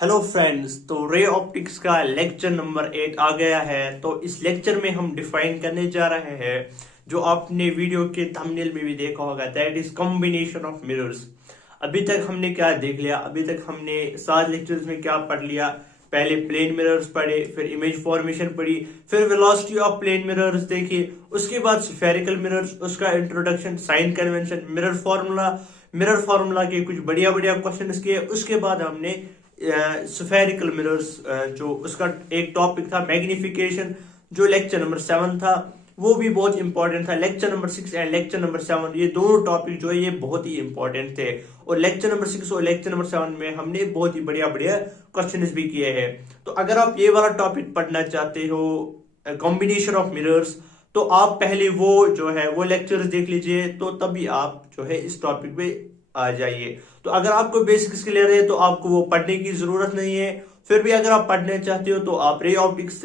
Hello friends, तो ray optics का lecture number 8 आ गया है। तो इस लेक्चर में हम डिफाइन करने जा रहे हैं जो आपने वीडियो के थंबनेल में भी देखा होगा, that is combination of mirrors. अभी तक हमने क्या देख लिया? अभी तक हमने 7 लेक्चर्स में क्या पढ़ लिया? पहले प्लेन मिरर्स पढ़े, फिर इमेज फॉर्मेशन पढ़ी, फिर वेलोसिटी ऑफ प्लेन मिरर्स देखी, उसके बाद स्फेरिकल मिरर्स, उसका introduction, sign convention, mirror formula के कुछ बढ़िया बढ़िया क्वेश्चन किए। उसके बाद हमने स्फेरिकल मिरर्स, जो उसका एक टॉपिक था मैग्निफिकेशन, जो लेक्चर नंबर 7 था, वो भी बहुत इंपॉर्टेंट था। Lecture number 6 and lecture number 7 ये दोनों टॉपिक जो है ये बहुत ही इंपॉर्टेंट थे। और लेक्चर नंबर 6 और लेक्चर नंबर 7 में हमने बहुत ही बढ़िया बढ़िया क्वेश्चन भी किए हैं। तो अगर आप ये वाला टॉपिक पढ़ना चाहते हो, कॉम्बिनेशन ऑफ मिरर्स, तो आप पहले वो जो है वो लेक्चर्स देख लीजिए, तो तभी आप जो है इस टॉपिक पे आ जाइए। तो अगर आपको बेसिक्स क्लियर है तो आपको वो पढ़ने की जरूरत नहीं है। फिर भी अगर आप पढ़ने चाहते हो तो आप रे ऑप्टिक्स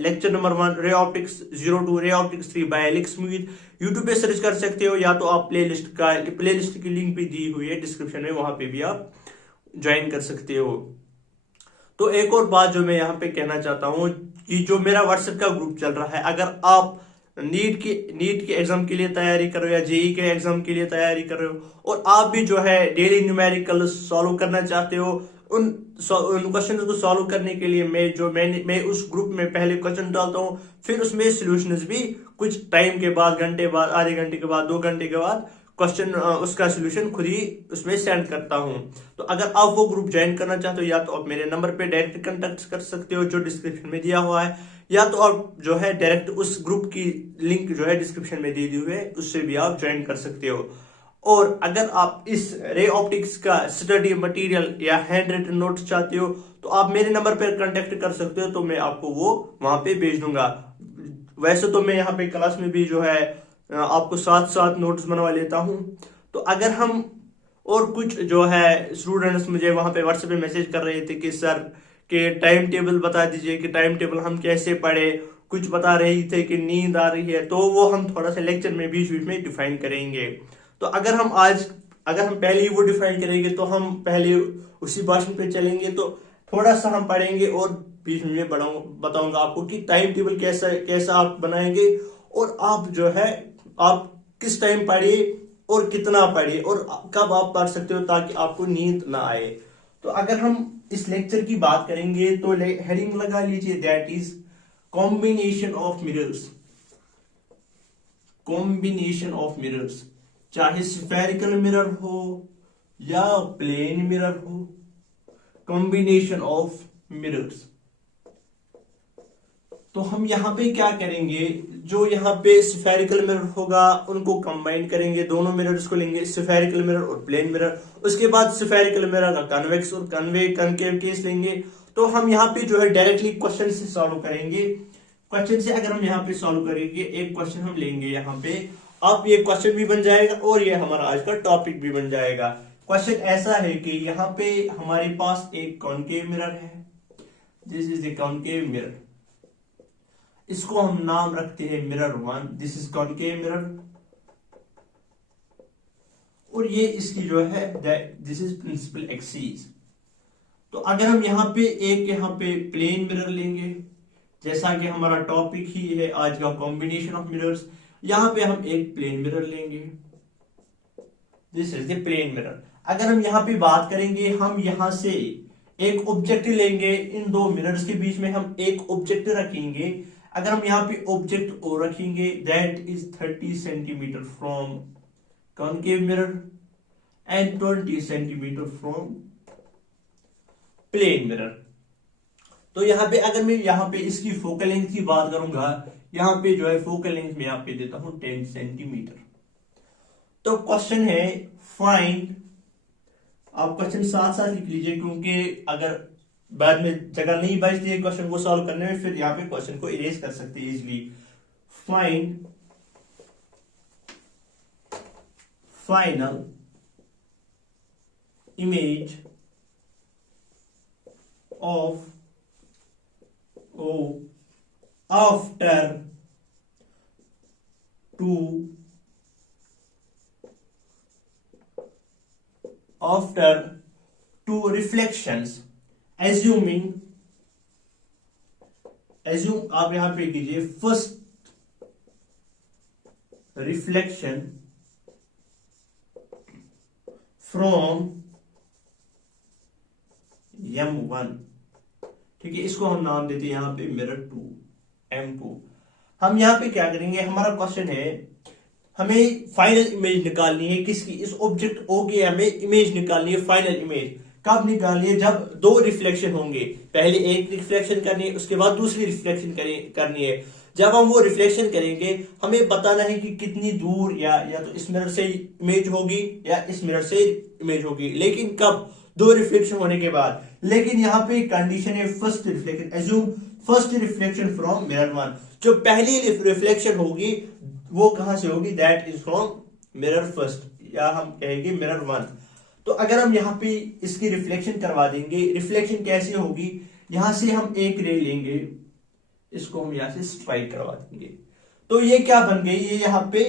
लेक्चर नंबर 1, रे optics 02, ray optics 3 by Alex Smith YouTube पे सर्च कर सकते हो, या तो आप प्लेलिस्ट की लिंक भी दी हुई है डिस्क्रिप्शन में, वहां पे भी आप ज्वाइन कर सकते हो। तो एक और बात जो मैं यहाँ पे कहना चाहता हूँ कि जो मेरा व्हाट्सएप का ग्रुप चल रहा है, अगर आप नीट के एग्जाम के लिए तैयारी कर रहे हो या जेई के एग्जाम के लिए तैयारी कर रहे हो, और आप भी जो है डेली न्यूमेरिकल सॉल्व करना चाहते हो, उन उन क्वेश्चन को सॉल्व करने के लिए मैं उस ग्रुप में पहले क्वेश्चन डालता हूँ, फिर उसमें सॉल्यूशंस भी कुछ टाइम के बाद, घंटे बाद, आधे घंटे के बाद, 2 घंटे के बाद क्वेश्चन उसका सॉल्यूशन खुद ही उसमें सेंड करता हूं। तो अगर आप वो ग्रुप ज्वाइन करना चाहते हो, या तो आप मेरे नंबर पे डायरेक्ट कांटेक्ट कर सकते हो जो डिस्क्रिप्शन में दिया हुआ है, या तो आप जो है डायरेक्ट उस ग्रुप की लिंक जो है डिस्क्रिप्शन में दे दी हुई है, उससे भी आप ज्वाइन कर सकते हो। और अगर आप इस रे ऑप्टिक्स का स्टडी मटेरियल या हैंड रिटन नोट्स चाहते हो, तो आप मेरे नंबर पर कांटेक्ट कर सकते हो, तो मैं आपको वो वहां पे भेज दूंगा। वैसे तो मैं यहाँ पे क्लास में भी जो है आपको साथ साथ नोट्स बनवा लेता हूँ। तो अगर हम और कुछ जो है स्टूडेंट्स मुझे वहां पे व्हाट्सएप पे मैसेज कर रहे थे कि सर के टाइम टेबल बता दीजिए, कि टाइम टेबल हम कैसे पढ़े, कुछ बता रही थे कि नींद आ रही है, तो वो हम थोड़ा सा लेक्चर में बीच बीच में डिफाइन करेंगे। तो अगर हम पहले ही वो डिफाइन करेंगे तो हम पहले उसी भाषण पे चलेंगे, तो थोड़ा सा हम पढ़ेंगे और बीच में बताऊंगा आपको कि टाइम टेबल कैसा कैसा आप बनाएंगे, और आप जो है आप किस टाइम पढ़िए और कितना पढ़िए और कब आप पढ़ सकते हो, ताकि आपको नींद ना आए। तो अगर हम इस लेक्चर की बात करेंगे तो हेडिंग लगा लीजिए, that is combination of mirrors. Combination of mirrors, चाहे स्फेरिकल मिरर हो या प्लेन मिरर हो, कॉम्बिनेशन ऑफ मिरर्स। तो हम यहाँ पे क्या करेंगे, जो यहाँ पे स्फेरिकल मिरर होगा उनको कंबाइन करेंगे, दोनों मिरर्स को लेंगे, स्फेरिकल मिरर और प्लेन मिरर। उसके बाद स्फेरिकल मिरर का कन्वेक्स और कनकेव केस लेंगे। तो हम यहाँ पे जो है डायरेक्टली क्वेश्चन से सॉल्व करेंगे। क्वेश्चन से अगर हम यहाँ पे सॉल्व करेंगे, एक क्वेश्चन हम लेंगे यहाँ पे, अब ये क्वेश्चन भी बन जाएगा और ये हमारा आज का टॉपिक भी बन जाएगा। क्वेश्चन ऐसा है कि यहाँ पे हमारे पास एक कॉनकेव मिरर है, this is the concave mirror. इसको हम नाम रखते हैं mirror 1, this is concave mirror. और ये इसकी जो है दिस इज प्रिंसिपल एक्सिस। तो अगर हम यहाँ पे प्लेन मिरर लेंगे, जैसा कि हमारा टॉपिक ही है आज का कॉम्बिनेशन ऑफ मिरर्स, यहां पे हम एक प्लेन मिरर लेंगे, this is the plane mirror. अगर हम यहाँ पे बात करेंगे, हम यहां से एक ऑब्जेक्ट लेंगे, इन दो मिरर्स के बीच में हम एक ऑब्जेक्ट रखेंगे। अगर हम यहाँ पे ऑब्जेक्ट ओ रखेंगे, that is 30 centimetre from concave mirror and 20 centimetre from plane mirror. तो यहाँ पे अगर मैं यहाँ पे इसकी फोकल लेंथ की बात करूंगा, यहाँ पे जो है फोकल लेंथ में यहाँ पे देता हूं 10 सेंटीमीटर। तो क्वेश्चन है फाइंड, आप क्वेश्चन साथ साथ लिख लीजिए, क्योंकि अगर बाद में जगह नहीं बचती है क्वेश्चन को सॉल्व करने में, फिर यहाँ पे क्वेश्चन को इरेज कर सकते हैं easily. Find final image of O after 2 reflections assume आप यहां पे कीजिए फर्स्ट रिफ्लेक्शन फ्रॉम M1, ठीक है, इसको हम नाम देते हैं यहां पे मिरर 2 M2। हम यहां पे क्या करेंगे, हमारा क्वेश्चन है हमें फाइनल इमेज निकालनी है किसकी, इस ऑब्जेक्ट O की हमें इमेज निकालनी है, फाइनल इमेज कब निकालनी है, जब दो रिफ्लेक्शन होंगे, पहले एक रिफ्लेक्शन करनी है उसके बाद दूसरी रिफ्लेक्शन करनी है। जब हम वो रिफ्लेक्शन करेंगे हमें बताना है कि कितनी दूर, या तो इस मिरर से इमेज होगी या इस मिरर से इमेज होगी, लेकिन कब, दो रिफ्लेक्शन होने के बाद। लेकिन यहाँ पे कंडीशन है first reflection, assume first reflection from mirror 1, जो पहली रिफ्लेक्शन होगी वो कहां से होगी, that is from mirror first, या हम कहेंगे मिरर 1। तो अगर हम यहाँ पे इसकी रिफ्लेक्शन करवा देंगे, रिफ्लेक्शन कैसे होगी, यहां से हम एक रे लेंगे, इसको हम यहां से स्ट्राइक करवा देंगे, तो ये क्या बन गई, ये यहाँ पे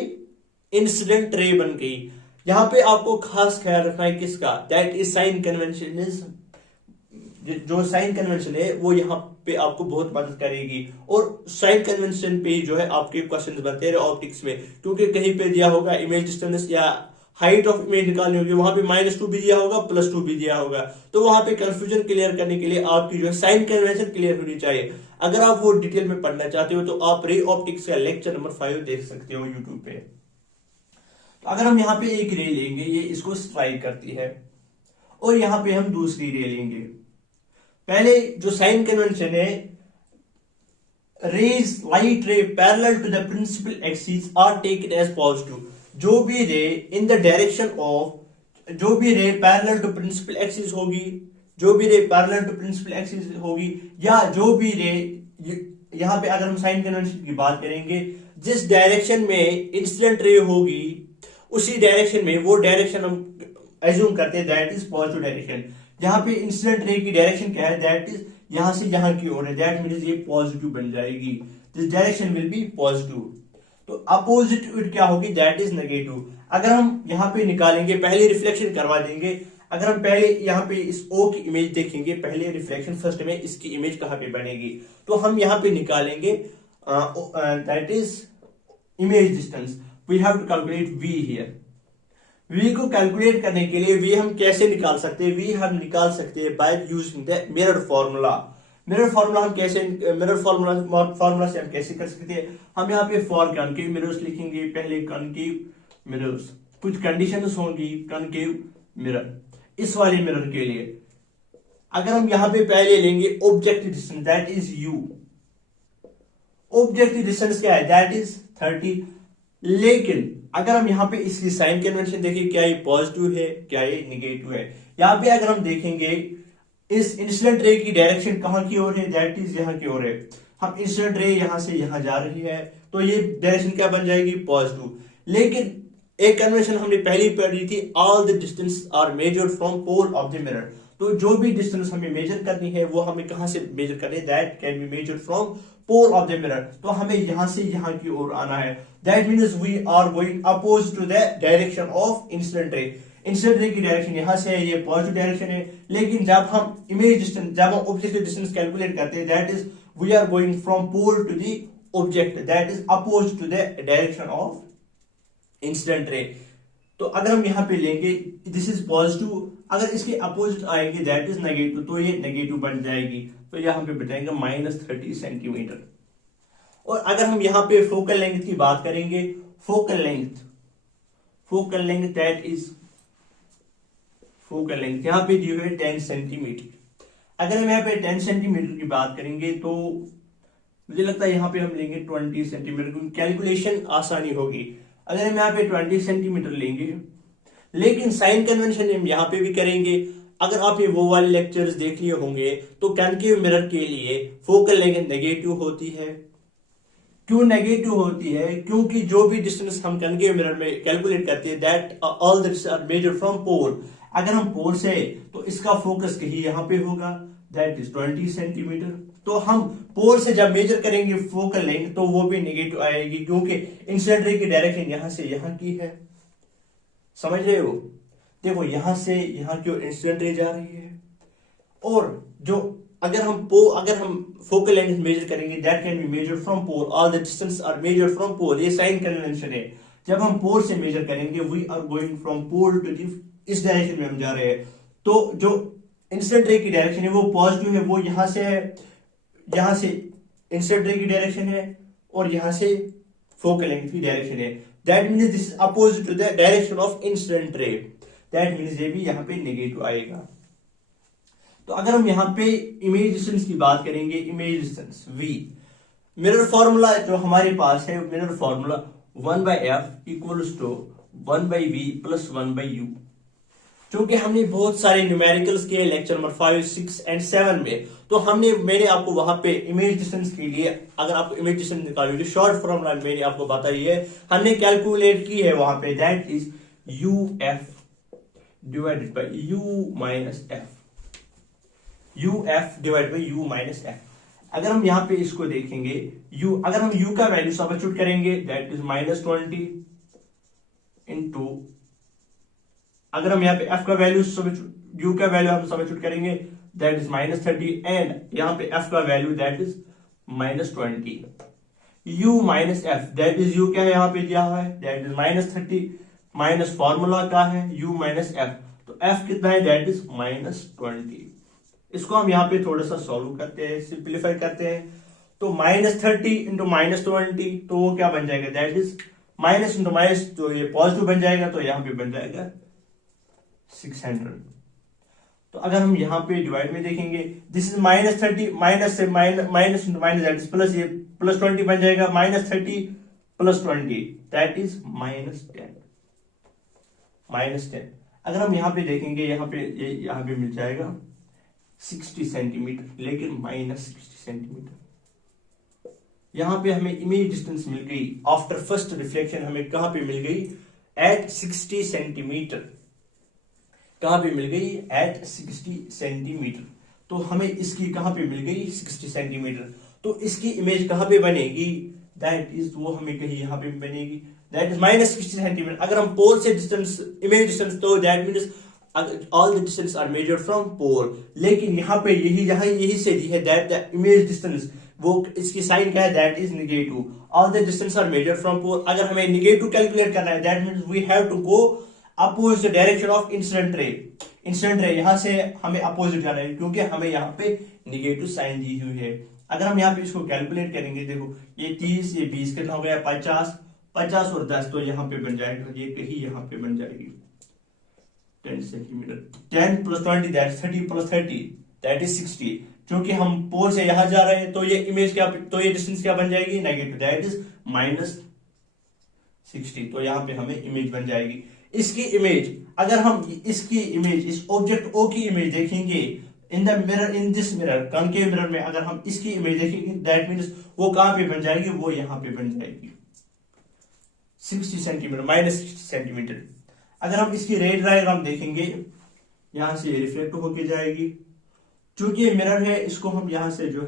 इंसिडेंट रे बन गई। यहां पे आपको खास ख्याल रखना है किसका, that is sine convention is, जो साइन कन्वेंशन है वो यहाँ पे आपको बहुत मदद करेगी। और साइन कन्वेंशन पे जो है आपके क्वेश्चंस बनते हैं ऑप्टिक्स में, क्योंकि कहीं पे दिया होगा इमेज डिस्टेंस या हाइट ऑफ इमेज निकालनी होगी, वहां पे -2 भी दिया होगा, +2 भी दिया होगा, तो वहां पे कंफ्यूजन क्लियर करने के लिए आपकी जो है साइन कन्वेंशन क्लियर होनी चाहिए। अगर आप वो डिटेल में पढ़ना चाहते हो तो आप रे ऑप्टिक्स का लेक्चर नंबर 5 देख सकते हो यूट्यूब पे। तो अगर हम यहाँ पे एक रे लेंगे, ये इसको स्ट्राइक करती है, और यहाँ पे हम दूसरी रे लेंगे। पहले जो साइन कन्वेंशन है, rays light ray parallel to the principal axis are taken as positive, जो भी रे इन द डायरेक्शन ऑफ, जो भी रे पैरेलल टू प्रिंसिपल एक्सिस होगी, जो भी रे पैरेलल टू प्रिंसिपल एक्सिस होगी, या जो भी रे, यहां पे अगर हम साइन कन्वेंशन की बात करेंगे, जिस डायरेक्शन में इंसिडेंट रे होगी उसी डायरेक्शन में, वो डायरेक्शन हम एज्यूम करते हैं दैट इज पॉजिटिव डायरेक्शन। जहां पे इंसिडेंट रे की डायरेक्शन क्या है, दैट इज यहां से यहां की ओर है, दैट मींस ये पॉजिटिव बन जाएगी, this direction will be positive. तो अपोजिट क्या होगी, दैट इज नेगेटिव। अगर हम यहाँ पे निकालेंगे, पहले रिफ्लेक्शन करवा देंगे, अगर हम पहले यहाँ पे इस O की इमेज देखेंगे, पहले रिफ्लेक्शन फर्स्ट में इसकी इमेज कहां पे बनेगी, तो हम यहाँ पे निकालेंगे that is image distance, we have to calculate V here. V को कैलकुलेट करने के लिए V हम कैसे निकाल सकते हैं, V हम निकाल सकते हैं by using the mirror formula. Mirror formula हम कैसे, मिरर फॉर्मूला से हम कैसे कर सकते हैं, हम यहाँ पे फॉर कनकेव मिरर्स लिखेंगे, पहले कनकेव मिरर्स, कुछ कंडीशंस होंगी कनकेव मिरर, इस वाले मिरर के लिए अगर हम यहाँ पे पहले लेंगे object distance, that is U, object distance क्या है, दैट इज 30। लेकिन अगर हम यहाँ पे इसकी साइन कन्वेंशन देखें, क्या ये पॉजिटिव है, क्या ये निगेटिव है, यहाँ पे अगर हम देखेंगे इस इंसिडेंट रे की डायरेक्शन कहां की ओर है, दैट इज यहां की ओर है, हम इंसिडेंट रे यहां से यहां जा रही है, तो ये डायरेक्शन क्या बन जाएगी, पॉजिटिव। लेकिन एक कन्वेंशन हमने पहले पढ़ी थी, all the distance are measured from pole of the mirror, तो जो भी डिस्टेंस हमें मेजर करनी है वो हमें कहां से मेजर करनी है, that can be measured from pole of the mirror, तो हमें यहां से यहां की ओर आना है, that means we are going oppose to the direction of incident ray. Incident ray की डायरेक्शन यहां से है, ये पॉजिटिव डायरेक्शन है, लेकिन जब हम इमेज डिस्टेंस, जब हम ऑब्जेक्ट डिस्टेंस कैलकुलेट करते हैं, that is we are going from pole to the object, that is oppose to the direction of incident ray. तो अगर हम यहां पे लेंगे दिस इज पॉजिटिव, अगर इसके अपोजिट आएंगे दैट इज नेगेटिव, तो ये नेगेटिव बन जाएगी, तो यहां पे बताएंगे -30 सेंटीमीटर। और अगर हम यहां पे फोकल लेंथ की बात करेंगे, focal length that is focal length यहाँ पे दी हुई है 10 सेंटीमीटर। अगर हम यहाँ पे 10 सेंटीमीटर की बात करेंगे तो मुझे लगता है यहाँ पे हम लेंगे 20 सेंटीमीटर, क्योंकि कैलकुलेशन आसानी होगी। अगर हम यहाँ पे 20 सेंटीमीटर लेंगे, लेकिन साइन कन्वेंशन हम यहाँ पे भी करेंगे। अगर आपने वो वाले लेक्चर्स देख लिए होंगे तो कनकेव मिरर के लिए फोकल लेंथ नेगेटिव होती है। क्यों नेगेटिव होती है? क्योंकि जो भी डिस्टेंस हम कनकेव मिरर में कैलकुलेट करते हैं that all that's are measured from pole. अगर हम पोल से तो इसका फोकस कहीं यहाँ पे होगा, दैट इज 20 सेंटीमीटर। तो हम पोल से जब मेजर करेंगे फोकल लेंथ तो वो भी नेगेटिव आएगी, क्योंकि इंसिडेंट रे की डायरेक्शन यहां से यहां की है। समझ रहे हो? देखो यहां से यहां की ओर इंसिडेंट रे जा रही है और जो अगर हम फोकल लेंथ मेजर करेंगे, that can be measure from pole, all the distance are measure from pole, ये साइन कन्वेंशन है। जब हम पोल से मेजर करेंगे, we are going from pole to the, इस डायरेक्शन में हम जा रहे हैं, तो जो इंसिडेंट रे की डायरेक्शन है वो पॉजिटिव है, वो यहां से है, यहां से इंसिडेंट रे की डायरेक्शन है और यहां से फोकल लेंथ की डायरेक्शन है। That means this is opposite to the direction of incident ray, that means ये भी यहां पे नेगेटिव आएगा। तो अगर हम यहाँ पे इमेज डिस्टेंस की बात करेंगे, image distance v, mirror formula जो हमारे पास है, mirror formula 1/f equals to 1/v plus 1/u। क्योंकि हमने बहुत सारे न्यूमेरिकल्स किए लेक्चर नंबर 5, 6 एंड 7 में, तो मैंने आपको वहां पे इमेज डिस्टेंस के लिए, अगर आपको इमेज डिस्टेंस निकालोगे, शॉर्ट फॉर्मूला मैंने आपको बताई है, हमने कैलकुलेट की है वहां पे, that is uf divided by u minus f, uf divide by u minus f। अगर हम यहाँ पे इसको देखेंगे, अगर हम u का वैल्यू सब्स्टिट्यूट करेंगे, दैट इज -20 इंटू, अगर हम यहाँ पे f का वैल्यू u का वैल्यू हम सब्स्टिट्यूट करेंगे, दैट इज -30, एंड यहाँ पे f का value that is -20, u minus f, that is u क्या है यहाँ पे दिया हुआ है, दैट इज -30, माइनस फॉर्मूला का है u माइनस f, तो f कितना है, दैट इज -20। इसको हम यहाँ पे थोड़ा सा सॉल्व करते हैं, सिंप्लीफाई करते हैं, तो -30 इंटू -20, तो वो क्या बन जाएगा, that is minus into minus, तो ये पॉजिटिव बन जाएगा, तो यहाँ पे बन जाएगा 600। तो अगर हम यहाँ पे डिवाइड में देखेंगे, दिस इज -30, माइनस से minus into minus, that is plus, ये +20 बन जाएगा, -30 + 20, दैट इज -10। अगर हम यहाँ पे देखेंगे, यहाँ पे मिल जाएगा 60 सेंटीमीटर, लेकिन -60 सेंटीमीटर। यहां पे हमें इमेज डिस्टेंस मिल गई आफ्टर फर्स्ट रिफ्लेक्शन, हमें कहां पे मिल गई, एट 60 सेंटीमीटर। कहां पे मिल गई, एट 60 सेंटीमीटर। तो हमें इसकी कहां पे मिल गई, 60 सेंटीमीटर। तो इसकी इमेज कहां पे बनेगी, दैट इज, वो हमें कहीं यहां पे बनेगी, दैट इज -60 सेंटीमीटर। अगर हम पोल से डिस्टेंस, इमेज डिस्टेंस, तो that means all the distance are measured from pole, लेकिन यहाँ पे यही से दी है दैट द इमेज डिस्टेंस, वो इसकी साइन क्या है, that is negative, all the distance are measured from pole. अगर हमें नेगेटिव कैलकुलेट करना है, that means we have to go opposite the direction of incident ray. Incident ray यहां से हमें अपोजिट जाना है, क्योंकि हमें यहाँ पे नेगेटिव साइन दी हुई है। अगर हम यहाँ पे इसको कैलकुलेट करेंगे, देखो ये 30, ये 20, कितना हो गया, 50 और 10, तो यहाँ पे बन जाएगा, ये कहीं यहाँ पे बन जाएगी 10 सेंटीमीटर। 10 + 20 that 30 + 30 that is 60। क्योंकि हम पोल से यहां जा रहे हैं, तो ये इमेज क्या, तो ये डिस्टेंस क्या बन जाएगी, नेगेटिव, दैट इज -60। तो यहां पे हमें इमेज बन जाएगी। इसकी इमेज, अगर हम इसकी इमेज, इस ऑब्जेक्ट O की इमेज देखेंगे in the mirror, in this mirror, concave mirror में, अगर हम इसकी इमेज देखेंगे, दैट मीन्स वो कहां पे बन जाएगी, वो यहां पे बन जाएगी 60 सेंटीमीटर, -60 सेंटीमीटर। अगर हम इसकी रे डायग्राम देखेंगे, यहां से रिफ्लेक्ट होके जाएगी, क्योंकि ये मिरर है, इसको हम यहां से जो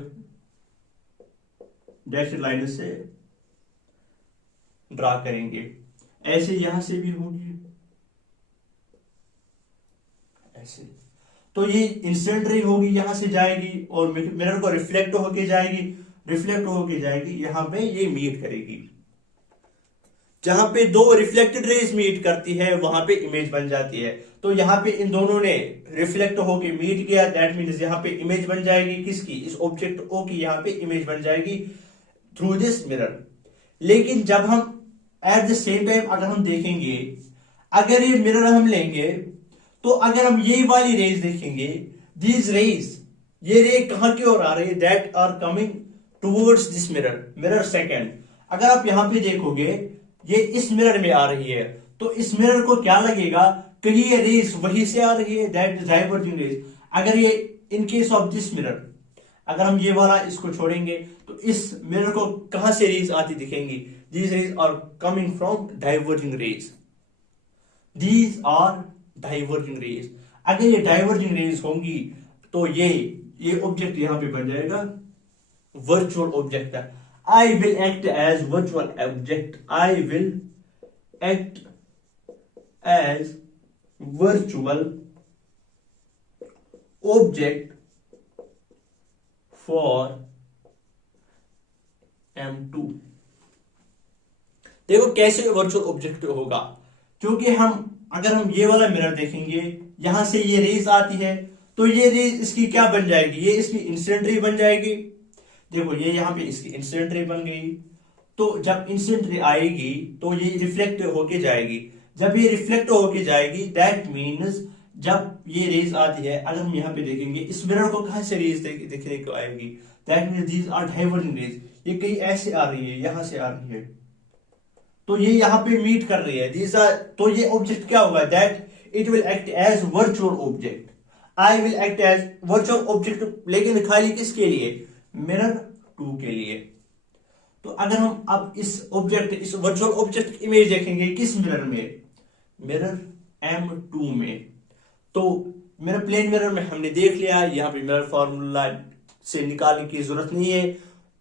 डैश लाइन से ड्रा करेंगे, ऐसे यहां से भी होगी, ऐसे। तो ये इंसिडेंट रे होगी, यहां से जाएगी और मिरर को रिफ्लेक्ट होके जाएगी, यहां पे ये मीट करेगी। जहां पे दो रिफ्लेक्टेड रेज मीट करती है, वहां पे इमेज बन जाती है। तो यहाँ पे इन दोनों ने रिफ्लेक्ट होके मीट किया, दैट मीन्स यहाँ पे इमेज बन जाएगी किसकी, इस ऑब्जेक्ट O की, यहाँ पे इमेज बन जाएगी थ्रू दिस मिरर। लेकिन जब हम एट द सेम टाइम अगर हम देखेंगे, अगर ये मिरर हम लेंगे, तो अगर हम ये वाली रेज देखेंगे, दीज रेज, ये रे कहां की ओर आ रही है, that are coming towards this mirror second. अगर आप यहां पे देखोगे, ये इस मिरर में आ रही है, तो इस मिरर को क्या लगेगा, कहीं ये रेज वहीं से आ रही है, दैट इज डाइवर्जिंग रेज। अगर ये इन केस ऑफ दिस मिरर, अगर हम ये वाला इसको छोड़ेंगे, तो इस मिरर को कहां से रेज आती दिखेंगी, these rays are coming from diverging rays, these are diverging rays. अगर ये डाइवर्जिंग रेज होंगी, तो ये ऑब्जेक्ट यहां पे बन जाएगा virtual object. I will act as virtual object. I will act as virtual object for M2। देखो कैसे वर्चुअल ऑब्जेक्ट होगा, क्योंकि अगर हम ये वाला मिरर देखेंगे, यहां से ये रेज आती है, तो ये रेज इसकी क्या बन जाएगी, ये इसकी इंसिडेंट रे बन जाएगी। देखो ये यहां पे इसकी इंसिडेंट रे बन गई, तो जब इंसिडेंट रे आएगी तो ये रिफ्लेक्ट होके जाएगी। जब ये रिफ्लेक्ट होके जाएगी दैट मीन्स जब ये रेज आती है, अगर हम यहाँ पे देखेंगे इस मिरर को कहां से रेज दिखने को आएगी, that means these are diverging rays. ये कहीं ऐसे आ रही है, यहां से आ रही है, तो ये यहां पे मीट कर रही है दीज आर। तो ये ऑब्जेक्ट क्या होगा, that it will act as virtual object. I will act as virtual object, लेकिन खाली किसके लिए, मिरर 2 के लिए। तो अगर हम अब इस वर्चुअल ऑब्जेक्ट की इमेज देखेंगे किस मिरर में, मिरर M2 में, तो मिरर प्लेन मिरर में हमने देख लिया, यहाँ पे मिरर फॉर्मूला से निकालने की जरूरत नहीं है।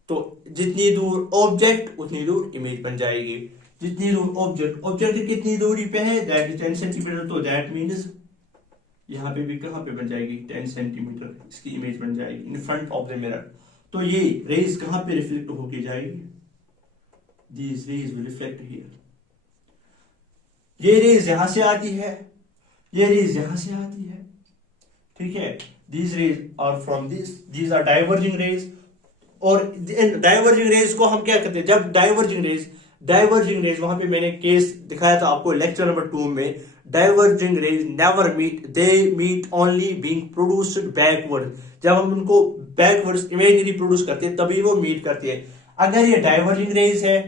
तो जितनी दूर ऑब्जेक्ट उतनी दूर इमेज बन जाएगी। जितनी दूर ऑब्जेक्ट कितनी दूरी पे है, दैट इज 10 सेंटीमीटर, तो दैट मीन्स यहाँ पे भी कहां पे बन जाएगी, 10 सेंटीमीटर इसकी इमेज बन जाएगी in front of the mirror. तो ये रेज कहां पे रिफ्लेक्ट होके जाएगी, these rays will reflect here। ये रेज यहां से आती है, ये रेज यहां से आती है, ठीक है। these rays are from these are diverging rays। और इन डाइवर्जिंग रेज को हम क्या कहते हैं, जब डाइवर्जिंग रेज वहां पे मैंने केस दिखाया था आपको लेक्चर नंबर 2 में, diverging rays never meet, they meet only being produced backward. जब हम उनको बैकवर्ड इमेजरी प्रोड्यूस करते हैं तभी वो मीट करती है। अगर ये डाइवर्जिंग रेज है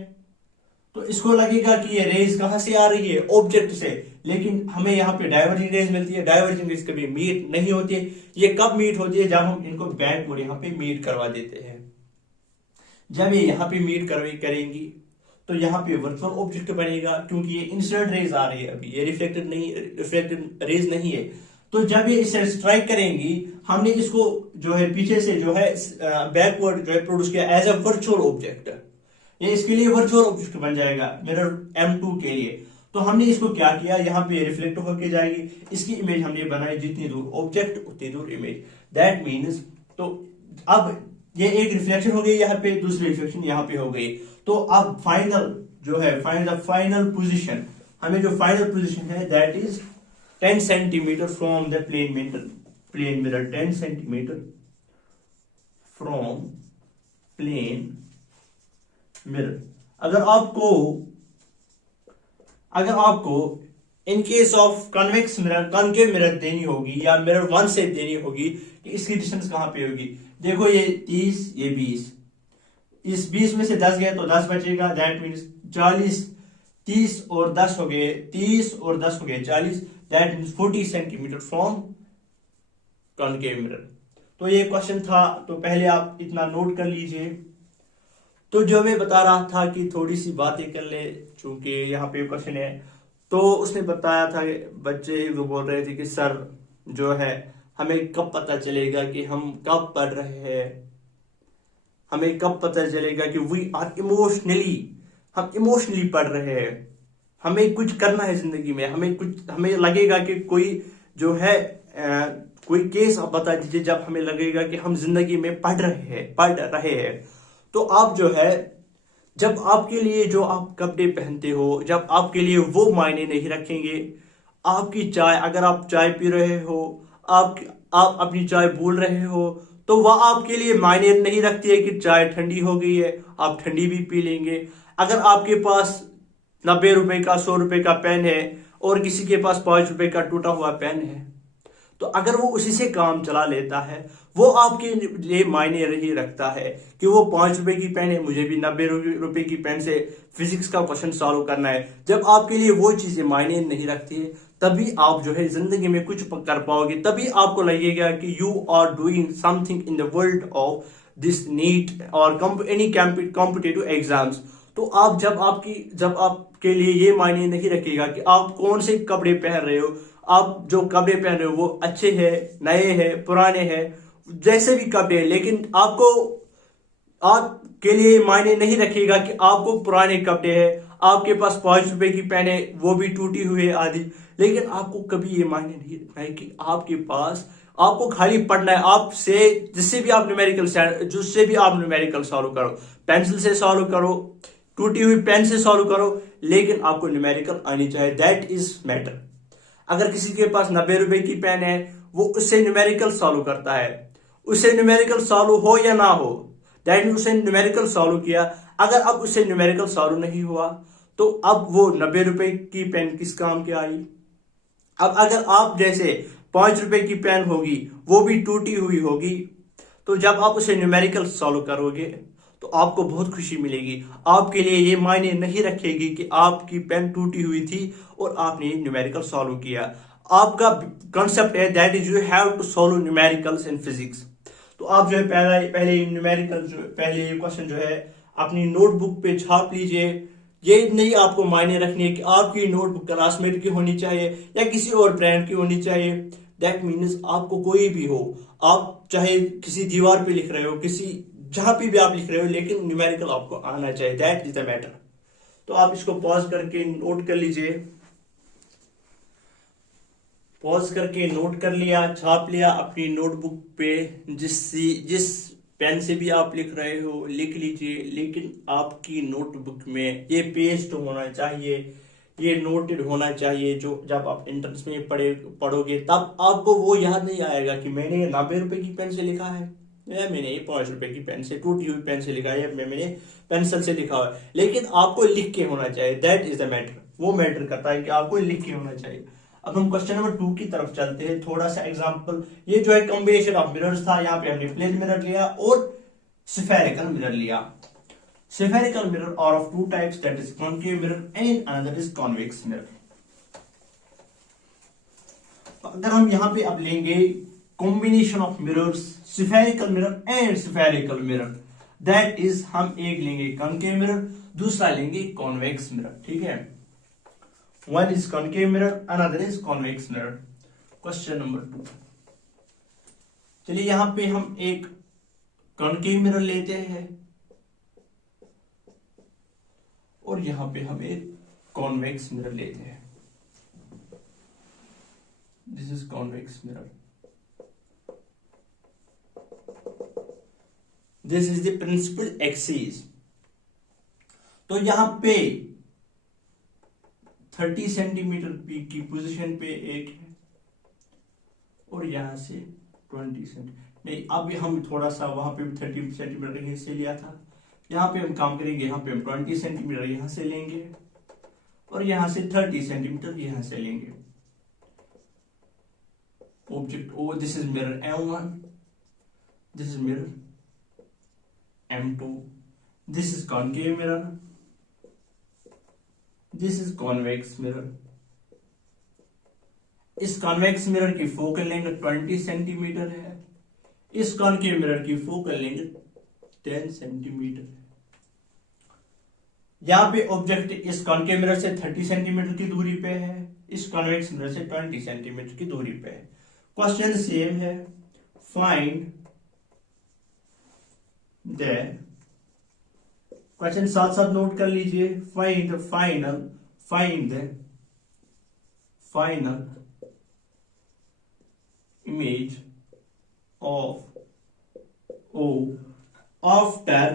तो इसको लगेगा कि ये रेज कहां से आ रही है, ऑब्जेक्ट से, लेकिन हमें यहाँ पे डाइवर्जिंग रेज मिलती है। डाइवर्जिंग रेज कभी मीट नहीं होती है। ये कब मीट होती है, जब हम इनको बैकवर्ड यहाँ पे मीट करवा देते हैं। जब ये यहाँ पे मीट करेंगी तो यहाँ पे वर्चुअल ऑब्जेक्ट बनेगा, क्योंकि ये इंसिडेंट रेज आ रही है, अभी ये रिफ्लेक्टेड रेज नहीं है। तो जब ये इसे स्ट्राइक करेंगी, हमने इसको जो है पीछे से जो है बैकवर्ड जो है प्रोड्यूस किया एज अ वर्चुअल ऑब्जेक्ट। ये इसके लिए वर्चुअल ऑब्जेक्ट बन जाएगा मिरर M2 के लिए। तो हमने इसको क्या किया, यहाँ पे रिफ्लेक्ट होकर जाएगी, इसकी इमेज हमने बनाई, जितनी दूर ऑब्जेक्ट उतनी दूर इमेज, दैट मीन्स। तो अब ये एक रिफ्लेक्शन हो गई यहाँ पे, दूसरी रिफ्लेक्शन यहाँ पे हो गई। तो अब फाइनल जो है, फाइनल पोजीशन, हमें जो फाइनल पोजीशन है that is 10 centimetre from the plane mirror, 10 centimetre from plane mirror. अगर आपको in case of convex mirror, concave mirror देनी होगी या मिरर 1 से देनी होगी कि इसकी डिस्टेंस कहां पे होगी, देखो ये 30, ये 20, इस 20 में से 10 गया तो 10 बचेगा, दैट मीन्स 40, 30 और 10 हो गए, 30 और 10 हो गए 40, that means 40 centimetre from concave mirror. तो ये क्वेश्चन था, तो पहले आप इतना नोट कर लीजिए। तो जो मैं बता रहा था कि थोड़ी सी बातें कर ले, चूंकि यहाँ पे क्वेश्चन है, तो उसने बताया था, बच्चे वो बोल रहे थे कि सर जो है हमें कब पता चलेगा कि हम कब पढ़ रहे हैं, हमें कब पता चलेगा कि हम इमोशनली पढ़ रहे हैं, हमें कुछ करना है जिंदगी में, हमें लगेगा कि कोई जो है कोई केस आप बता दीजिए जब हमें लगेगा कि हम जिंदगी में पढ़ रहे हैं। तो आप जो है, जब आपके लिए जो आप कपड़े पहनते हो, जब आपके लिए वो मायने नहीं रखेंगे, आपकी चाय, अगर आप चाय पी रहे हो, आप अपनी चाय भूल रहे हो, तो वह आपके लिए मायने नहीं रखती है कि चाय ठंडी हो गई है, आप ठंडी भी पी लेंगे। अगर आपके पास 90 रुपए का 100 रुपए का पेन है और किसी के पास 5 रुपए का टूटा हुआ पेन है, तो अगर वो उसी से काम चला लेता है, वो आपके लिए मायने नहीं रखता है कि वो 5 रुपए की पेन है, मुझे भी 90 रुपए की पेन से फिजिक्स का क्वेश्चन सॉल्व करना है। जब आपके लिए वो चीजें मायने नहीं रखती है, तभी आप जो है जिंदगी में कुछ कर पाओगे, तभी आपको लगेगा कि you are doing something in the world of this NEET और एनी कॉम्पिटिटिव एग्जाम्स। तो आप जब आपके लिए ये मायने नहीं रखेगा कि आप कौन से कपड़े पहन रहे हो, आप जो कपड़े पहन रहे हो वो अच्छे हैं, नए हैं, पुराने हैं, जैसे भी कपड़े, लेकिन आपके लिए मायने नहीं रखेगा कि आपको पुराने कपड़े हैं, आपके पास 5 रुपए की पेन है, वो भी टूटी हुई है आदि, लेकिन आपको कभी ये मायने नहीं रखना है कि आपके पास आपको खाली पढ़ना है। आपसे जिससे भी आप न्यूमेरिकल सॉल्व करो, पेंसिल से सॉल्व करो, टूटी हुई पेन से सॉल्व करो, लेकिन आपको न्यूमेरिकल आनी चाहिए। That is matter. अगर किसी के पास 90 रुपए की पेन है, वो उससे न्यूमेरिकल सॉल्व करता है, उससे न्यूमेरिकल सॉल्व हो या ना हो, दैट मीन उसने न्यूमेरिकल सॉल्व किया। अगर अब उससे न्यूमेरिकल सॉल्व नहीं हुआ, तो अब वो 90 रुपए की पेन किस काम की आई। अब अगर आप जैसे 5 रुपए की पेन होगी, वो भी टूटी हुई होगी, तो जब आप उसे न्यूमेरिकल सॉल्व करोगे तो आपको बहुत खुशी मिलेगी। आपके लिए ये मायने नहीं रखेगी कि आपकी पेन टूटी हुई थी और आपने न्यूमेरिकल सॉल्व किया। आपका कॉन्सेप्ट है that is you have to solve numericals in physics. तो आप जो है पहले न्यूमेरिकल पहले क्वेश्चन जो है अपनी नोटबुक पे छाप लीजिए। ये नहीं आपको मायने रखनी है कि आपकी नोटबुक क्लासमेट की होनी चाहिए या किसी और ब्रांड की होनी चाहिए। दैट मीन्स आपको कोई भी हो, आप चाहे किसी दीवार पे लिख रहे हो, किसी जहां पे भी आप लिख रहे हो, लेकिन न्यूमेरिकल आपको आना चाहिए। That is the matter. तो आप इसको पॉज करके नोट कर लीजिए। पॉज करके नोट कर लिया, छाप लिया अपनी नोटबुक पे। जिस पेन से भी आप लिख रहे हो लिख लीजिए, लेकिन आपकी नोटबुक में ये पेस्ट होना चाहिए, ये नोटेड होना चाहिए। जो जब आप एंट्रेंस में पढ़ोगे तब आपको वो याद नहीं आएगा कि मैंने 90 रुपए की पेन से लिखा है, या मैंने 5 रुपए की पेन से, टूटी हुई पेन से लिखा है, या मैंने पेंसिल से लिखा हुआ है। लेकिन आपको लिख के होना चाहिए। That is the matter. वो मैटर करता है कि आपको लिख के होना चाहिए। अब हम क्वेश्चन नंबर 2 की तरफ चलते हैं। थोड़ा सा एग्जांपल, ये जो है कॉम्बिनेशन ऑफ मिरर्स था। यहाँ पे हमने प्लेन मिरर लिया और स्फेरिकल मिरर लिया। Spherical mirror are of two types, that is concave mirror and another is convex mirror. अगर हम यहाँ पे अब लेंगे combination of mirrors, spherical mirror and spherical mirror, that is हम एक लेंगे कॉन्केव मिरर, दूसरा लेंगे कॉन्वेक्स मिरर। ठीक है, one is concave mirror, another is convex mirror. Question number 2। चलिए यहां पे हम एक कॉन्केव मिरर लेते हैं और यहां पे हम एक कॉन्वेक्स मिरर लेते हैं। This is convex mirror, this is the principal axis. तो यहां पे 30 सेंटीमीटर की पोजीशन पे एक है और यहां से 20 सेंटीमीटर नहीं, अब हम थोड़ा सा वहां पे 30 सेंटीमीटर यहीं से लिया था, यहां पे हम काम करेंगे, यहां पे हम 20 सेंटीमीटर यहां से लेंगे और यहां से 30 सेंटीमीटर यहां से लेंगे। Object O, this is mirror M1, this is mirror M2, this is concave mirror, this is convex mirror. इस कॉन्वेक्स मिरर की फोकल लेंथ 20 सेंटीमीटर है, इस कॉन्केव मिरर की फोकल लेंथ 10 सेंटीमीटर। यहां पे ऑब्जेक्ट इस कॉन्केव मिरर से 30 centimetre की दूरी पे है, इस कॉन्वेक्स मिरर से 20 सेंटीमीटर की दूरी पे है। क्वेश्चन सेम है, फाइंड द, क्वेश्चन साथ साथ नोट कर लीजिए। Find the final image of O after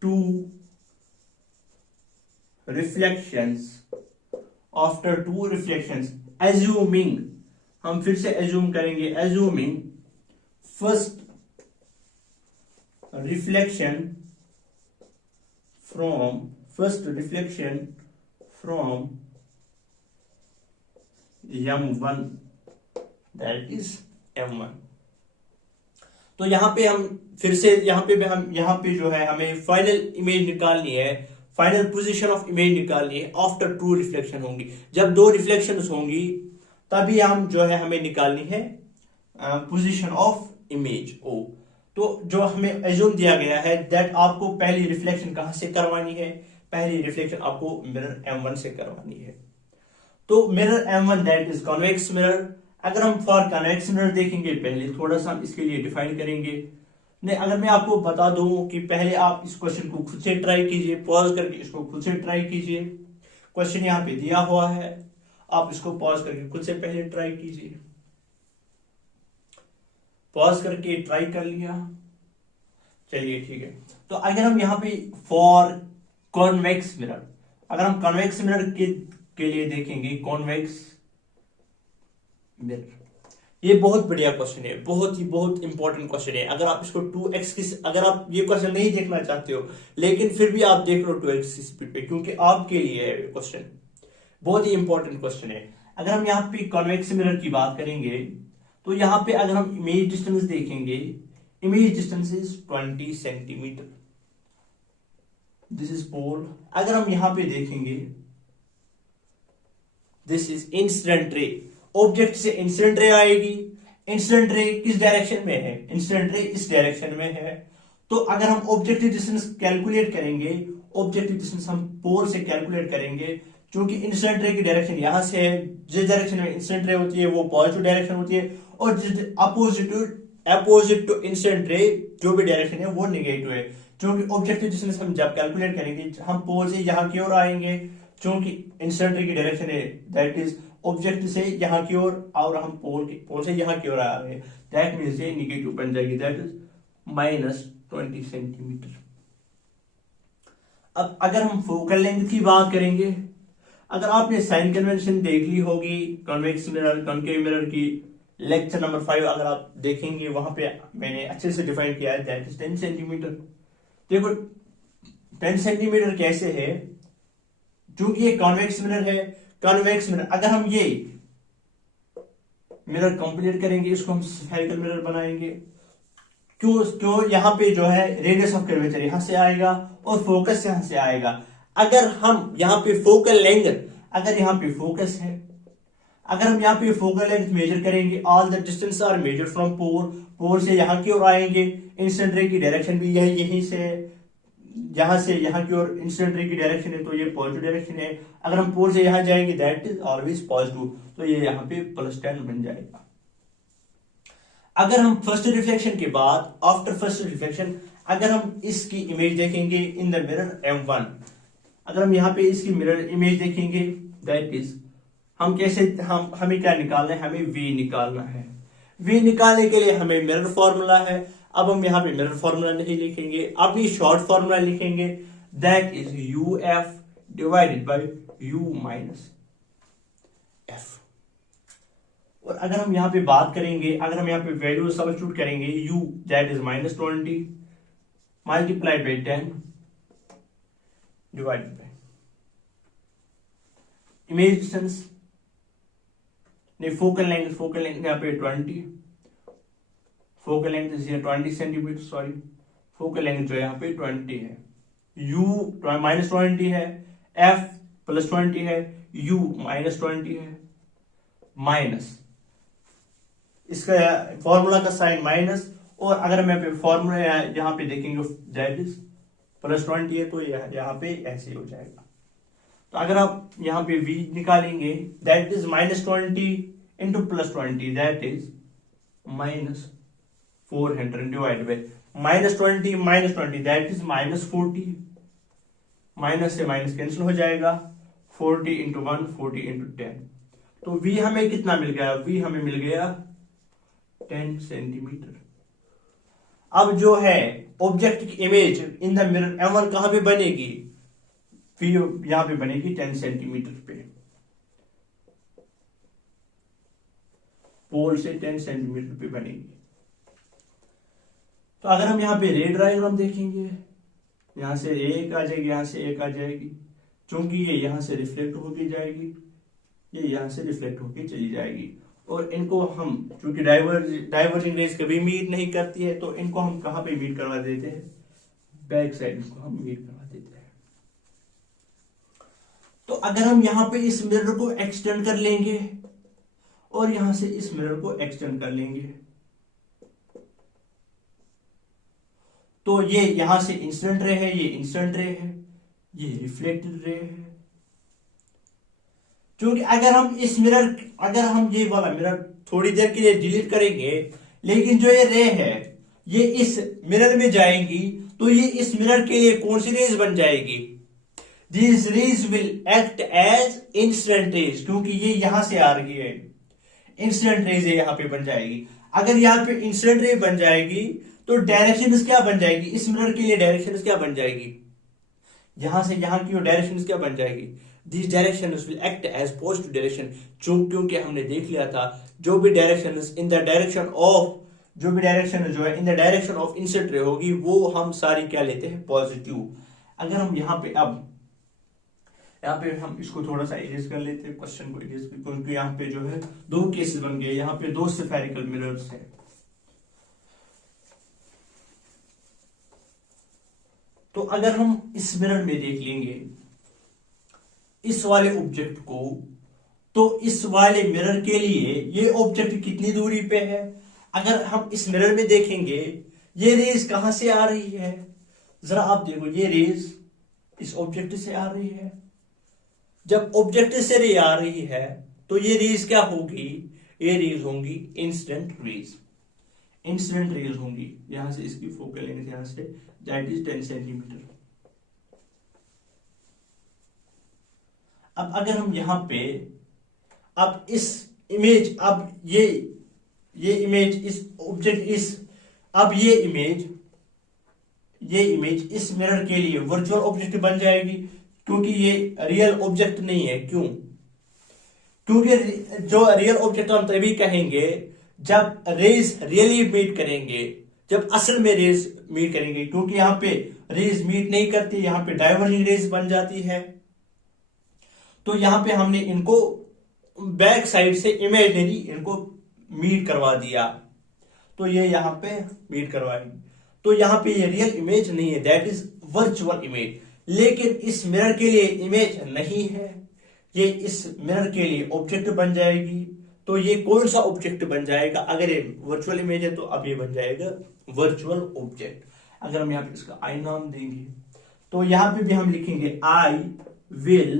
2 reflections, assuming, हम फिर से एज्यूम करेंगे, assuming first reflection from M1, that is M1। तो यहां पे हम फिर से यहां पे जो है हमें फाइनल इमेज निकालनी है, फाइनल पोजीशन ऑफ इमेज निकालनी है आफ्टर 2 रिफ्लेक्शन होंगी। जब 2 रिफ्लेक्शंस होंगी तभी हम जो है हमें निकालनी है पोजीशन ऑफ इमेज O। तो जो हमें एज्यूम दिया गया है दैट आपको पहली रिफ्लेक्शन कहां से करवानी है, पहली रिफ्लेक्शन आपको मिरर M1 से करवानी है। तो mirror M1 that is convex mirror. अगर हम फॉर कॉन्वेक्स मिरर देखेंगे, पहले थोड़ा सा हम इसके लिए डिफाइन करेंगे। नहीं, अगर मैं आपको बता दूं कि पहले आप इस क्वेश्चन को खुद से ट्राई कीजिए, पॉज करके इसको खुद से ट्राई कीजिए। क्वेश्चन यहाँ पे दिया हुआ है, आप इसको पॉज करके खुद से पहले ट्राई कीजिए। पॉज करके ट्राई कर लिया, चलिए ठीक है। तो अगर हम यहाँ पे फॉर कॉन्वेक्स मिरर, अगर हम कॉन्वेक्स मिरर के लिए देखेंगे, कॉन्वेक्स मिरर, ये बहुत बढ़िया क्वेश्चन है, बहुत इंपॉर्टेंट क्वेश्चन है। अगर आप इसको 2x की, अगर आप ये क्वेश्चन नहीं देखना चाहते हो लेकिन फिर भी आप देख लो 2x की स्पीड पे, क्योंकि आपके लिए है क्वेश्चन, बहुत ही इंपॉर्टेंट क्वेश्चन है। अगर हम यहाँ पे कॉन्वेक्स मिरर की बात करेंगे तो यहाँ पे अगर हम इमेज डिस्टेंस देखेंगे, image distance is 20 centimetre, this is pole. अगर हम यहां पे देखेंगे, this is incident ray, object से इंसिडेंट रे आएगी। इंसिडेंट रे किस डायरेक्शन में है? इंसिडेंट रे इस डायरेक्शन में है। तो अगर हम ऑब्जेक्टिव डिस्टेंस कैलकुलेट करेंगे, ऑब्जेक्टिव डिस्टेंस हम पोल से कैलकुलेट करेंगे, क्योंकि इंसिडेंट रे की डायरेक्शन यहां से है, जिस डायरेक्शन में इंसिडेंट रे होती है वो पॉजिटिव डायरेक्शन होती है, और जिस अपोजिट टू इंसिडेंट रे जो भी डायरेक्शन है वो नेगेटिव है। क्योंकि ऑब्जेक्टिव डिस्टेंस हम जब कैलकुलेट करेंगे, हम पोल से यहां की ओर आएंगे, क्योंकि इंसिडेंट रे की डायरेक्शन है दैट इज ऑब्जेक्ट से यहां की ओर, और हम पोल से यहां की ओर आ रहे हैं, दैट मींस ये नेगेटिव बन जाएगी, दैट इज -20 सेंटीमीटर। अब अगर हम फोकल लेंथ की बात करेंगे, अगर आपने साइन कन्वेंशन देख ली होगी कॉन्वेक्स मिरर कॉन्केव मिरर की, लेक्चर नंबर 5 अगर आप देखेंगे वहां पे मैंने अच्छे से डिफाइन किया है, दैट इज 10 सेंटीमीटर। देखो 10 सेंटीमीटर कैसे है, क्योंकि ये कॉन्वेक्स मिरर है। कॉन्वेक्स मिरर, अगर हम ये मिरर कंप्लीट करेंगे, इसको हम स्फेरिकल मिरर बनाएंगे, क्यों यहाँ पे जो है रेडियस ऑफ कर्वेचर यहां से आएगा और फोकस यहां से आएगा। अगर हम यहाँ पे फोकल लेंथ, अगर यहाँ पे फोकस है, अगर हम यहाँ पे फोकल लेंथ मेजर करेंगे, all the distance are measure from pole से यहाँ की ओर आएंगे, इंसिडेंट रे की डायरेक्शन भी यहीं से, यहां से यहाँ की ओर इंसिडेंट रे की डायरेक्शन है तो ये पॉजिटिव डायरेक्शन है। अगर हम पोल से यहां जाएंगे दैट इज ऑलवेज पॉजिटिव, तो ये यहाँ पे +10 बन जाएगा। अगर हम फर्स्ट रिफ्लेक्शन के बाद, आफ्टर फर्स्ट रिफ्लेक्शन, अगर हम इसकी इमेज देखेंगे इन द मिरर M1, अगर हम यहाँ पे इसकी मिरर इमेज देखेंगे दैट इज, हम कैसे, हमें क्या निकालना है? हमें V निकालना है। V निकालने के लिए हमें मिरर फॉर्मूला है। अब हम यहाँ पे मिरर फॉर्मूला नहीं लिखेंगे, अपनी शॉर्ट फॉर्मूला लिखेंगे, that is UF divided by U minus F। और अगर हम यहाँ पे बात करेंगे, अगर हम यहाँ पे वैल्यू सब्स्टिट्यूट करेंगे, U that is -20 multiplied by 10 divided by image distance, नहीं फोकल लेंथ यहाँ पे 20, focal length is 20 centimetre, sorry focal length जो यहाँ पे 20 है, U -20 है, F +20 है, U -20 है, माइनस इसका फॉर्मूला का साइन माइनस, और अगर मैं पे फॉर्मूला यहाँ पे देखेंगे दैट इज +20 है, तो यहाँ पे ऐसे हो जाएगा। तो अगर आप यहाँ पे V निकालेंगे that is -20 into +20 that is -400 divide by -20 that is -40, minus से माइनस कैंसिल हो जाएगा, 40 इंटू 1 40 इंटू 10, तो V हमें कितना मिल गया? V हमें मिल गया 10 सेंटीमीटर। अब जो है ऑब्जेक्ट की image in the mirror M1 कहां पे बनेगी? यहां पे बनेगी 10 सेंटीमीटर पे, पोल से 10 सेंटीमीटर पे बनेगी। तो अगर हम यहाँ पे रे डायग्राम देखेंगे, यहां से एक आ जाएगी, यहां से एक आ जाएगी, क्योंकि ये यहां से रिफ्लेक्ट होके जाएगी, ये यहां से रिफ्लेक्ट होके चली जाएगी, और इनको हम, क्योंकि डाइवर्जिंग रेज कभी मीट नहीं करती है, तो इनको हम कहां पे मीट करवा देते हैं? बैक साइड को हम मीट करवा देते हैं। तो अगर हम यहां पे इस मिरर को एक्सटेंड कर लेंगे और यहां से इस मिरर को एक्सटेंड कर लेंगे, तो ये यहां से इंसिडेंट रे है, ये इंसिडेंट रे है, ये रिफ्लेक्टेड रे है। क्योंकि अगर हम ये वाला मिरर थोड़ी देर के लिए डिलीट करेंगे, लेकिन जो ये रे है ये इस मिरर में जाएंगी, तो ये इस मिरर के लिए कौन सी रेज बन जाएगी? These rays will act as instant rays, क्योंकि ये यहां से आ रही है, इंस्टेंट रेज यहां पे बन जाएगी। अगर यहाँ पे इंस्टेंट रे बन जाएगी तो डायरेक्शन क्या बन जाएगी, इस मिरर के लिए डायरेक्शन क्या बन जाएगी, यहां से यहां की डायरेक्शन क्या बन जाएगी, this direction will act as positive direction. क्योंकि हमने देख लिया था जो भी direction in the direction of, जो भी डायरेक्शन जो है in the direction of incident ray होगी वो हम सारी क्या लेते हैं, पॉजिटिव। अगर हम यहाँ पे अब यहाँ पे हम इसको थोड़ा सा इरेज कर लेते हैं, क्वेश्चन को इरेज, क्योंकि यहाँ पे जो है दो केसेस बन गए, यहाँ पे दो स्फेरिकल मिरर्स हैं। तो अगर हम इस मिरर में देख लेंगे इस वाले ऑब्जेक्ट को, तो इस वाले मिरर के लिए ये ऑब्जेक्ट कितनी दूरी पे है, अगर हम इस मिरर में देखेंगे ये रेज कहां से आ रही है, जरा आप देखो, ये रेज इस ऑब्जेक्ट से आ रही है। जब ऑब्जेक्ट से रे आ रही है तो ये रेज क्या होगी, ये रेज होंगी इंस्टेंट रेज, इंस्टेंट रेज होंगी। यहां से इसकी फोकल लेंथ यहां से दैट इज 10 सेंटीमीटर। अब अगर हम यहां पे अब इस इमेज, अब ये इमेज इस ऑब्जेक्ट इस, अब ये इमेज इस मिरर के लिए वर्चुअल ऑब्जेक्ट बन जाएगी, क्योंकि ये रियल ऑब्जेक्ट नहीं है। क्यों, क्योंकि जो रियल ऑब्जेक्ट हम तभी कहेंगे जब रेज रियली मीट करेंगे, जब असल में रेज मीट करेंगे, क्योंकि यहां पे रेज मीट नहीं करती, यहां पे डाइवर्जिंग रेज बन जाती है। तो यहां पे हमने इनको बैक साइड से इमेजिनरी इनको मीट करवा दिया, तो ये यहां पे मीट करवाएंगे, तो यहां पे ये रियल इमेज नहीं है, दैट इज वर्चुअल इमेज। लेकिन इस मिरर के लिए इमेज नहीं है, ये इस मिरर के लिए ऑब्जेक्ट बन जाएगी। तो ये कौन सा ऑब्जेक्ट बन जाएगा, अगर ये वर्चुअल इमेज है तो अब ये बन जाएगा वर्चुअल ऑब्जेक्ट। अगर हम यहां पे इसका आई नाम देंगे तो यहां पे भी हम लिखेंगे I will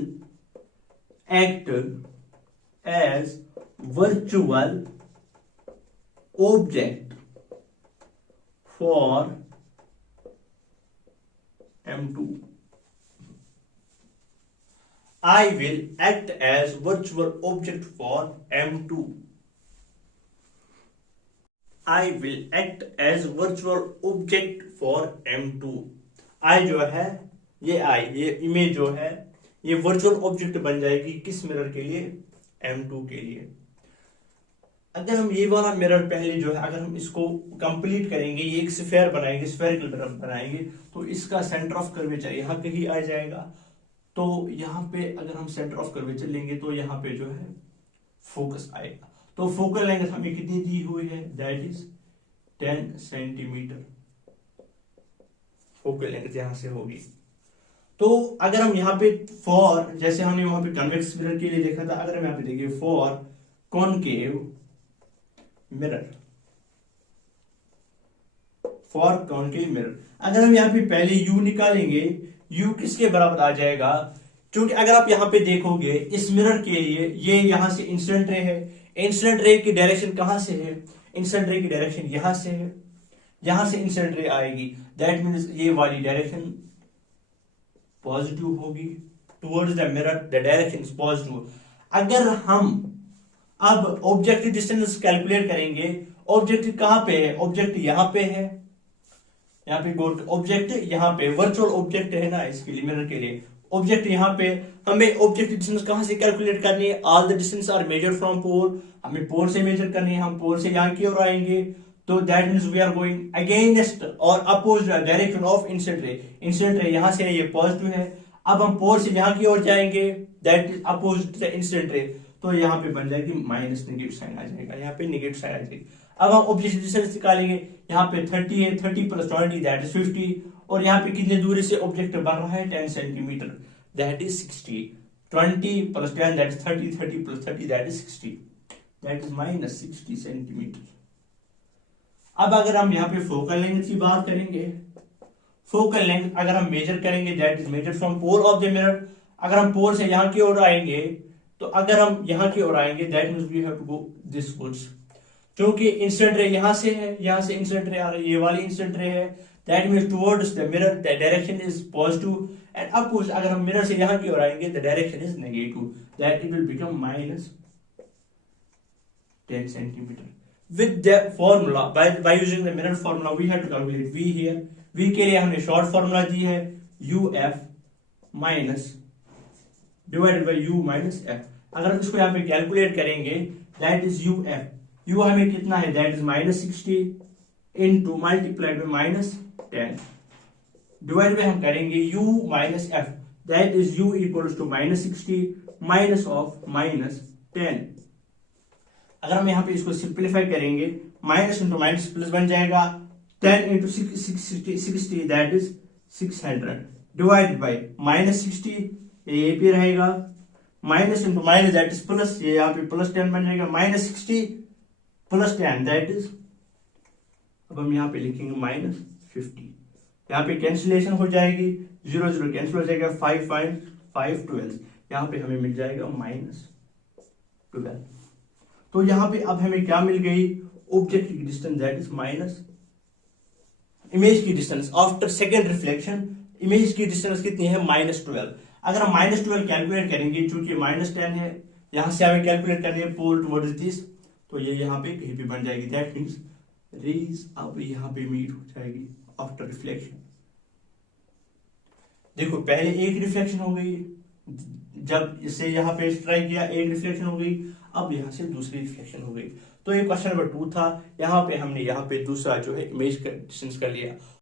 act as virtual object for M2। I will act as virtual object for M2। I will act as virtual object for M2। I जो है ये इमेज जो है ये वर्चुअल ऑब्जेक्ट बन जाएगी किस मिरर के लिए, M2 के लिए। अगर हम ये वाला मिरर पहले जो है अगर हम इसको कंप्लीट करेंगे, ये एक स्फेयर बनाएंगे, स्फेरिकल मिरर बनाएंगे, तो इसका सेंटर ऑफ कर्वेचर यहाँ कहीं आ जाएगा। तो यहाँ पे अगर हम सेंटर ऑफ कर्वेचर लेंगे तो यहाँ पे जो है फोकस आएगा। तो फोकल लेंथ हमें कितनी दी हुई है, that is 10 centimetre focal length यहां से होगी। तो अगर हम यहाँ पे फॉर, जैसे हमने वहां पे कन्वेक्स मिरर के लिए देखा था, अगर हम यहाँ पे देखिए for concave mirror, for concave mirror, अगर हम यहाँ पे पहले यू निकालेंगे, यू किसके बराबर आ जाएगा, क्योंकि अगर आप यहां पे देखोगे इस मिरर के लिए ये यहां से इंसिडेंट रे है, इंसिडेंट रे की डायरेक्शन कहां से है, इंसिडेंट रे की डायरेक्शन यहां से है, यहां से इंसिडेंट रे आएगी, दैट मींस ये वाली डायरेक्शन पॉजिटिव होगी towards the mirror, the direction is positive. अगर हम अब ऑब्जेक्ट डिस्टेंस कैलकुलेट करेंगे, ऑब्जेक्ट कहां पे है, ऑब्जेक्ट यहां पे है, यहाँ पे गौर, ऑब्जेक्ट यहाँ पे वर्चुअल ऑब्जेक्ट है ना, इसके लिए मिरर के लिए ऑब्जेक्ट यहाँ पे, हमें ऑब्जेक्ट डिस्टेंस कहां से कैलकुलेट करनी है, all the distance are measured from pole, हमें पोल से मेजर करनी है, हम पोल से यहाँ की ओर आएंगे, तो that means we are going against और opposite direction of incident ray, incident ray यहाँ से है, ये पॉजिटिव है, अब हम पोल से यहाँ की ओर जाएंगे, that is opposite incident ray, तो यहाँ पे बन जाएगी माइनस, नेगेटिव साइन आ जाएगा, यहाँ पे नेगेटिव साइन आ जाएगी। अब हम ऑब्जेक्ट डिस्टेंस निकालेंगे, यहाँ पे 30 है, 30 प्लस 20 दैट इज 50, और यहाँ पे कितने दूरी से ऑब्जेक्ट बन रहा है, 10 centimetre that is 60, 20 plus 10 that is 30, 30 plus 30 that is 60, that is minus 60 centimetre. अब अगर हम यहाँ पे फोकल लेंथ की बात करेंगे, फोकल लेंथ अगर हम मेजर करेंगे that is measure from pole of the mirror, अगर हम पोल से यहाँ की ओर आएंगे, तो अगर हम यहाँ की ओर आएंगे that means we have to go this words, क्योंकि इंसिडेंट रे यहां से है, यहां से इंसिडेंट रे आ रही है, ये वाली इंसिडेंट रे है, that means towards the mirror the direction is positive, and oppose अगर हम मिरर से यहाँ की ओर आएंगे the direction is negative, that it will become minus 10 centimeter. With the formula, by using the mirror formula, we have to calculate V here. V के लिए हमने शॉर्ट फॉर्मूला दी है UF minus divided by U minus F. अगर हम इसको यहाँ पे calculate करेंगे दैट इज UF, U हमें कितना है that is minus 60 into multiplied by minus 10 divide by हम करेंगे U minus F, that is U equals to minus 60 minus of minus 10. अगर हम यहाँ पे इसको सिंप्लीफाई करेंगे माइनस इंटू माइनस प्लस बन जाएगा 10 into 60 that is 600 divided by minus 60 ये पे रहेगा minus into minus that is plus, ये यहाँ पे प्लस 10 बन जाएगा माइनस 60 प्लस 10 दैट इज, अब हम यहाँ पे लिखेंगे माइनस 50. यहाँ पे कैंसिलेशन हो जाएगी 0 0 कैंसिल हो जाएगा 5 5 12, यहाँ पे हमें मिल जाएगा माइनस 12. तो यहां पे अब हमें क्या मिल गई ऑब्जेक्ट की distance that is minus image की distance after second reflection. Image की डिस्टेंस कितनी है माइनस 12. अगर हम माइनस 12 कैलकुलेट करेंगे चूंकि माइनस 10 है यहां से हमें कैलकुलेट करनी है पोल टुवर्ड्स दिस, तो ये यहाँ पे कहीं पे बन जाएगी दैट मीन्स रेज अब यहाँ पे मीट हो जाएगी आफ्टर रिफ्लेक्शन. देखो पहले एक रिफ्लेक्शन हो गई, जब इसे यहाँ पे स्ट्राइक किया एक रिफ्लेक्शन हो गई, अब यहाँ से दूसरी रिफ्लेक्शन हो गई. तो ये क्वेश्चन नंबर 2 था. यहाँ पे हमने यहाँ पे दूसरा जो है इमेज का डिस्टेंस कर लिया.